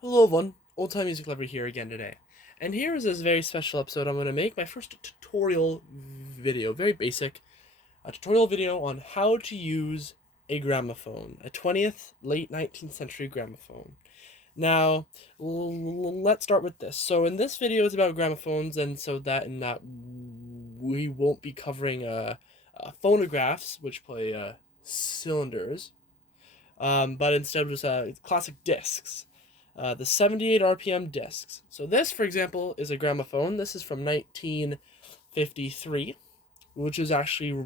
Hello everyone, Oldtimemusiclover here again today. And here is this very special episode I'm going to make, my first tutorial video, very basic, a tutorial video on how to use a gramophone, a 20th, late 19th century gramophone. Now, let's start with this. So in this video it's about gramophones, and so that in that we won't be covering phonographs, which play cylinders, but instead just classic discs. The 78 RPM discs. So this, for example, is a gramophone. This is from 1953, which is actually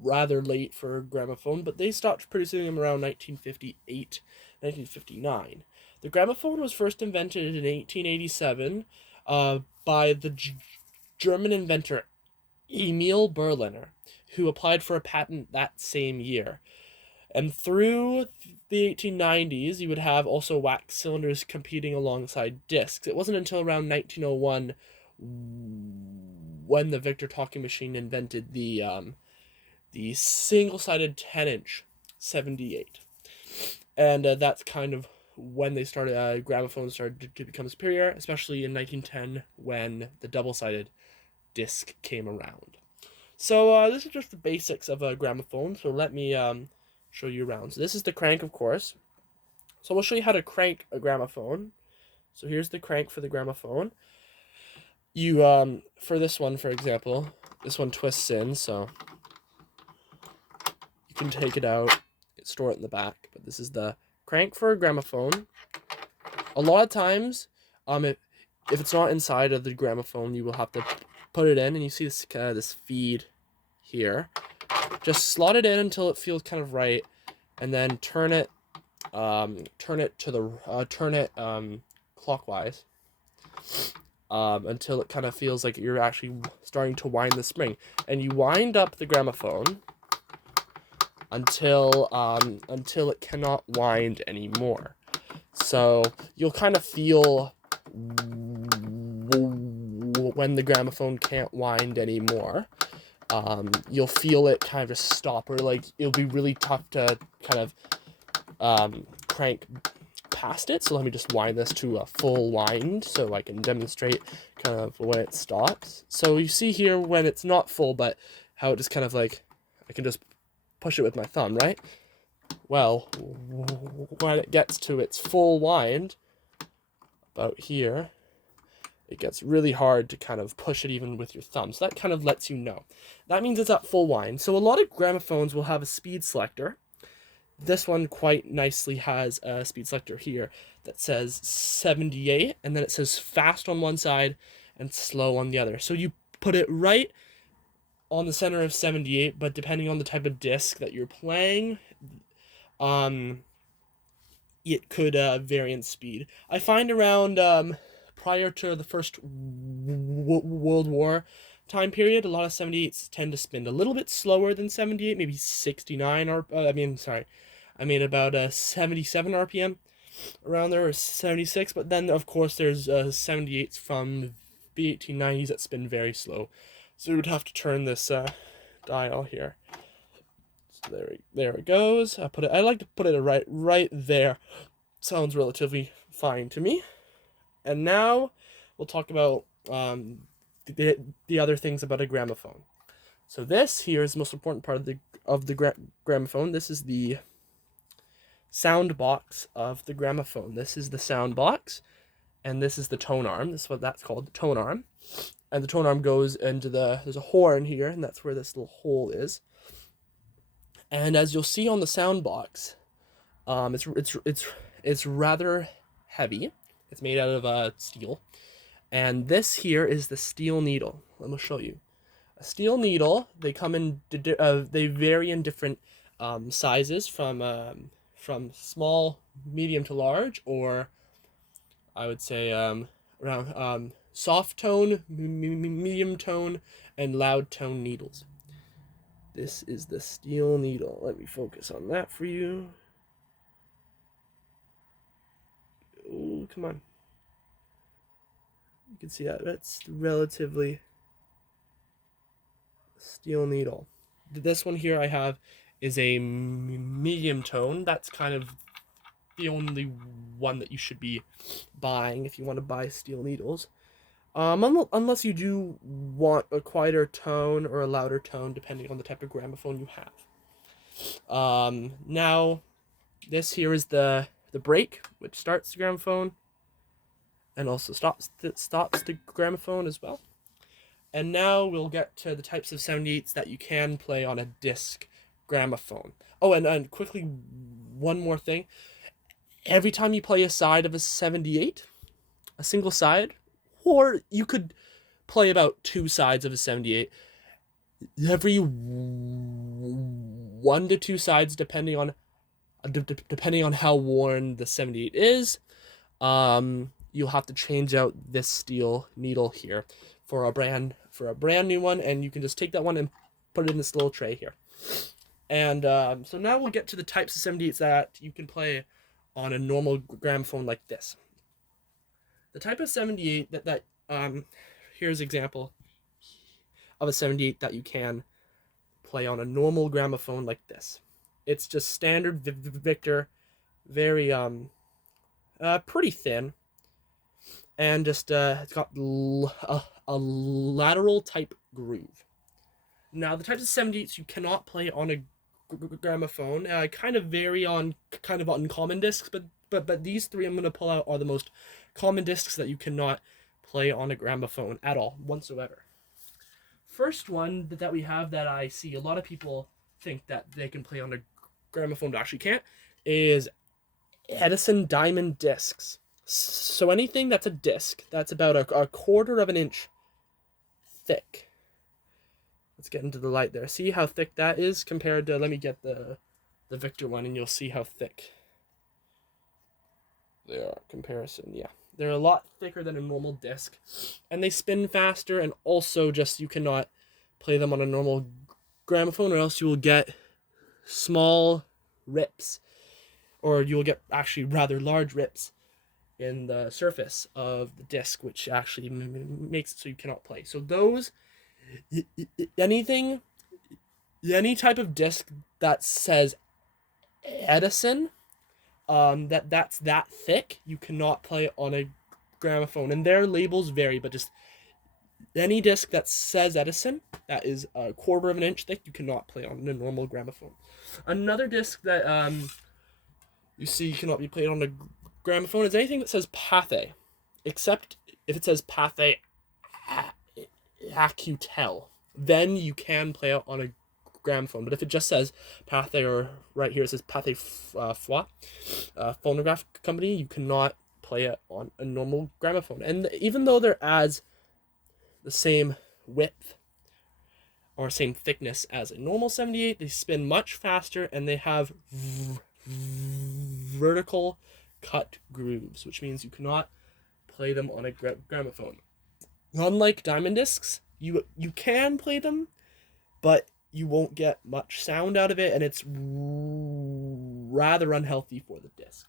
rather late for a gramophone, but they stopped producing them around 1958, 1959. The gramophone was first invented in 1887 by the German inventor Emil Berliner, who applied for a patent that same year. And through the 1890s, you would have also wax cylinders competing alongside discs. It wasn't until around 1901 when the Victor talking machine invented the single-sided 10-inch 78, and that's kind of when they started gramophones started to become superior, especially in 1910 when the double-sided disc came around. So this is just the basics of a gramophone. So let me show you around. So this is the crank, of course. So we'll show you how to crank a gramophone. So here's the crank for the gramophone. You for this one, for example, this one twists in, so you can take it out, store it in the back. But this is the crank for a gramophone. A lot of times, if it's not inside of the gramophone, you will have to put it in, and you see this this feed here. Just slot it in until it feels kind of right, and then turn it clockwise until it kind of feels like you're actually starting to wind the spring, and you wind up the gramophone until it cannot wind anymore. So you'll kind of feel when the gramophone can't wind anymore. You'll feel it kind of just stop, or like it'll be really tough to kind of crank past it. So let me just wind this to a full wind so I can demonstrate kind of when it stops. So you see here when it's not full, but how it just kind of like, I can just push it with my thumb, right? Well, when it gets to its full wind, about here, it gets really hard to kind of push it even with your thumb. So that kind of lets you know. That means it's at full wind. So a lot of gramophones will have a speed selector. This one quite nicely has a speed selector here that says 78, and then it says fast on one side and slow on the other. So you put it right on the center of 78, but depending on the type of disc that you're playing, it could vary in speed. I find around prior to the First World War time period, a lot of 78s tend to spin a little bit slower than 78, maybe 69 or about 77 RPM around there, or 76. But then of course there's 78s from the 1890s that spin very slow. So we would have to turn this dial here. So there it goes. I like to put it right there. Sounds relatively fine to me. And now we'll talk about the other things about a gramophone. So this here is the most important part of the gramophone. This is the sound box of the gramophone. This is the sound box, and this is the tone arm. This is what that's called, the tone arm. And the tone arm goes into there's a horn here, and that's where this little hole is. And as you'll see on the sound box, it's rather heavy. It's made out of steel. And this here is the steel needle. Let me show you. A steel needle, they come in, they vary in different sizes from small, medium to large, or I would say around soft tone, medium tone, and loud tone needles. This is the steel needle. Let me focus on that for you. Oh, come on. You can see that. That's relatively steel needle. This one here I have is a medium tone. That's kind of the only one that you should be buying if you want to buy steel needles. Unless you do want a quieter tone or a louder tone, depending on the type of gramophone you have. Now, this here is the brake, which starts the gramophone, and also stops the gramophone as well. And now we'll get to the types of 78s that you can play on a disc gramophone. Oh, and quickly, one more thing. Every time you play a side of a 78, a single side, or you could play about 2 sides of a 78, every 1 to 2 sides, depending on how worn the 78 is, you'll have to change out this steel needle here for a brand new one, and you can just take that one and put it in this little tray here. And so now we'll get to the types of 78s that you can play on a normal gramophone like this. The type of 78 that here's an example of a 78 that you can play on a normal gramophone like this. It's just standard Victor, very pretty thin, and just it's got a lateral type groove. Now, the types of 78s you cannot play on a gramophone kind of vary on kind of uncommon discs, but these 3 I'm going to pull out are the most common discs that you cannot play on a gramophone at all whatsoever. First one that we have that I see a lot of people think that they can play on a gramophone but actually can't is Edison diamond discs. So anything that's a disc that's about a 1/4 of an inch thick. Let's get into the light there. See how thick that is compared to, let me get the Victor one and you'll see how thick they are. Comparison, yeah. They're a lot thicker than a normal disc, and they spin faster, and also just you cannot play them on a normal gramophone or else you will get small rips, or you will get actually rather large rips in the surface of the disc, which actually makes it so you cannot play. So those, any type of disc that says Edison, that's that thick, you cannot play on a gramophone, and their labels vary, but just any disc that says Edison that is a 1/4 of an inch thick, you cannot play on a normal gramophone. Another disc that you see cannot be played on a gramophone is anything that says Pathé, except if it says Pathé Acutel, then you can play it on a gramophone. But if it just says Pathé, or right here it says Pathé Foix, phonograph company, you cannot play it on a normal gramophone. And even though they're as the same width or same thickness as a normal 78, they spin much faster, and they have vertical cut grooves, which means you cannot play them on a gramophone. Unlike diamond discs, you can play them, but you won't get much sound out of it, and it's rather unhealthy for the disc.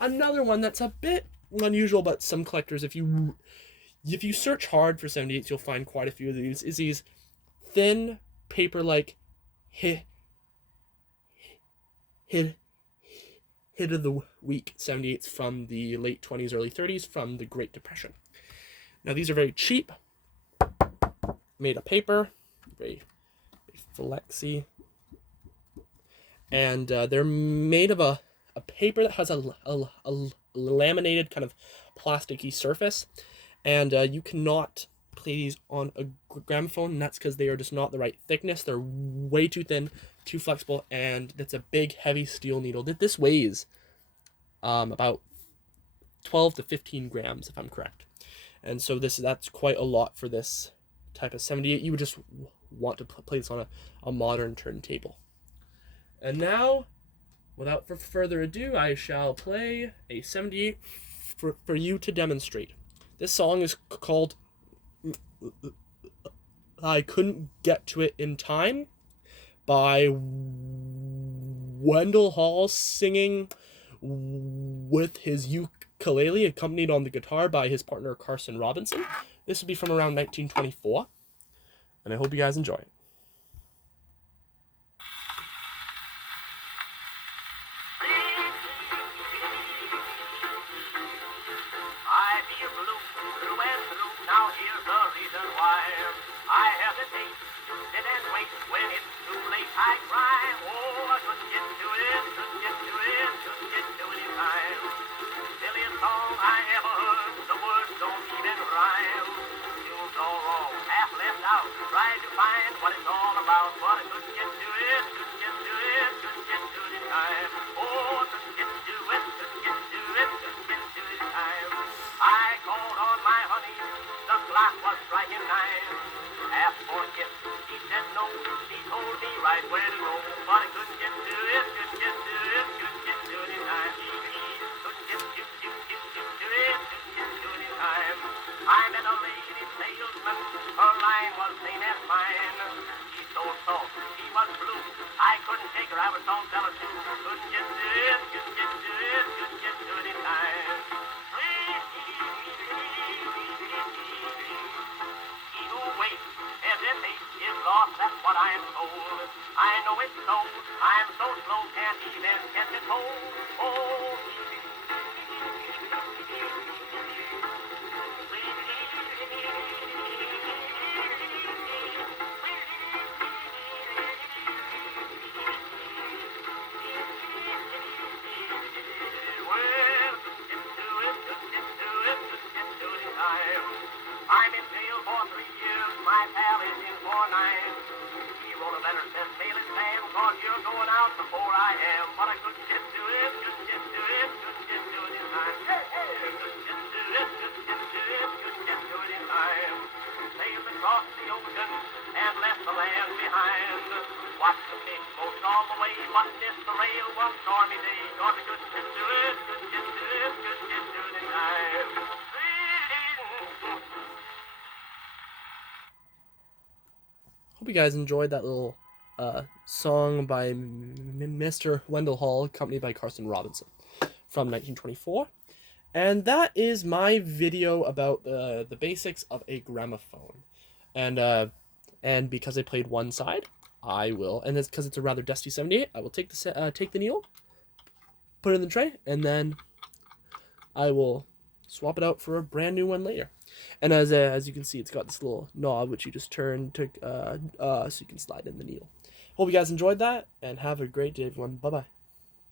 Another one that's a bit unusual, but some collectors, if you search hard for 78s, you'll find quite a few of these, is these thin, paper-like hit of the week 78s from the late 20s, early 30s, from the Great Depression. Now, these are very cheap, made of paper, very flexy, and they're made of a paper that has a laminated kind of plasticky surface, and you cannot play these on a gramophone, and that's because they are just not the right thickness. They're way too thin, too flexible, and it's a big, heavy steel needle. This weighs about 12 to 15 grams, if I'm correct. And so that's quite a lot for this type of 78. You would just want to play this on a modern turntable. And now, without further ado, I shall play a 78 for you to demonstrate. This song is called I Couldn't Get to It in Time, by Wendell Hall, singing with his ukulele, accompanied on the guitar by his partner Carson Robinson. This would be from around 1924, and I hope you guys enjoy it. feel blue through and through. Now here's the reason why I hesitate, sit and wait. When it's too late, I cry. Oh, I couldn't get to it, couldn't get to it, couldn't get to it in time. Silliest song I ever heard, the words don't even rhyme. Tune's all wrong, half left out, tried to find what it's all about, but I couldn't get to it, couldn't get to it, couldn't get to it in time. Oh, couldn't get to it, couldn't get to it, couldn't get to it in time. I called on my honey, the clock was striking 9. Asked for a kiss, she said no, she told me right where to go, but I couldn't get to it, couldn't get to it, couldn't get to it in time. Couldn't get to it, couldn't get to it in time. I met a lady salesman, her line was same as mine. She sold salt, she was blue, I couldn't take her, I was salt seller too. Couldn't get to it, couldn't get to it, couldn't get to it in time. He who waits, hesitates, is lost, that's what I am told. I know it's so, I'm so slow, can't even catch it hold. Oh, I'm in jail for 3 years, my pal is in for 9. He wrote a letter, says mail it Sam, cause you're going out before I am. But I couldn't get to it, couldn't get to it, couldn't get to it in time. Couldn't get to it, couldn't get to it, couldn't get to it in time. Sailed across the ocean and left the land behind. Watched the fish most all the way, but missed the rail one stormy day. Cause I couldn't get to it, couldn't get to it, couldn't get to it in time. Hope you guys enjoyed that little song by Mr. Wendell Hall, accompanied by Carson Robinson, from 1924. And that is my video about the basics of a gramophone. And because I played one side, I will, and it's because it's a rather dusty 78, I will take the needle, put it in the tray, and then I will swap it out for a brand new one later. And as you can see, it's got this little knob which you just turn to so you can slide in the needle. Hope you guys enjoyed that, and have a great day, everyone. Bye bye.